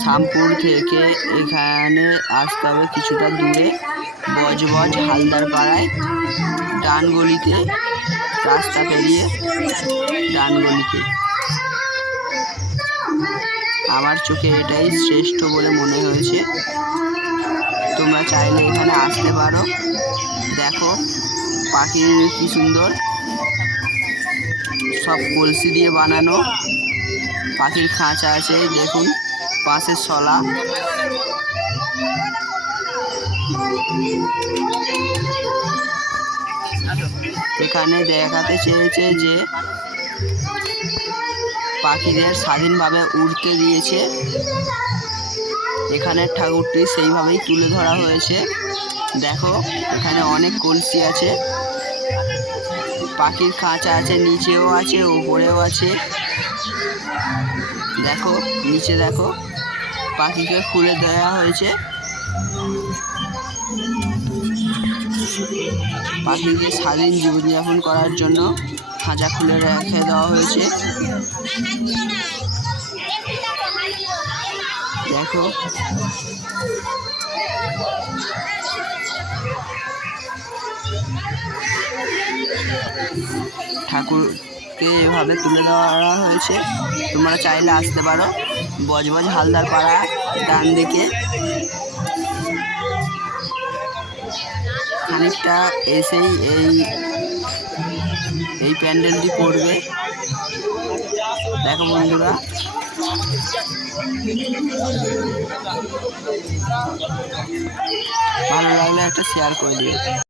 শ্যামপুর থেকে এখানে আসতে হবে কিছুটা দূরে, বজবজ হালদার পাড়ায় ডান গলিতে, রাস্তা পেরিয়ে ডান গলিতে। আমার চোখে এটাই শ্রেষ্ঠ বলে মনে হয়েছে। তোমরা চাইলে এখানে আসতে পারো। দেখো পাখির কি সুন্দর, সব কলসি দিয়ে বানানো পাখির খাঁচা আছে। দেখুন পাশের শলা। এখানে দেখাতে চেয়েছে যে পাখিদের স্বাধীনভাবে উড়তে দিয়েছে। এখানে ঠাকুরটি সেইভাবেই তুলে ধরা হয়েছে। দেখো এখানে অনেক কলসি আছে, পাখির খাঁচা আছে, নিচেও আছে উপরেও আছে। দেখো নিচে দেখো পাখিকে খুলে দেওয়া হয়েছে, পাখিকে স্বাধীন জীবনযাপন করার জন্য খাঁচা খুলে রেখে দেওয়া হয়েছে। দেখো ঠাকুরকে এভাবে তুলে দেওয়া হয়েছে। তোমরা চাইলে আসতে পারো, বজবজ হালদার পাড়া ডান দিকে। খানিকটা এসেই এই প্যান্ডেলটি পড়বে। দেখো বন্ধুরা, ভালো লাগলে একটা শেয়ার করে দিও।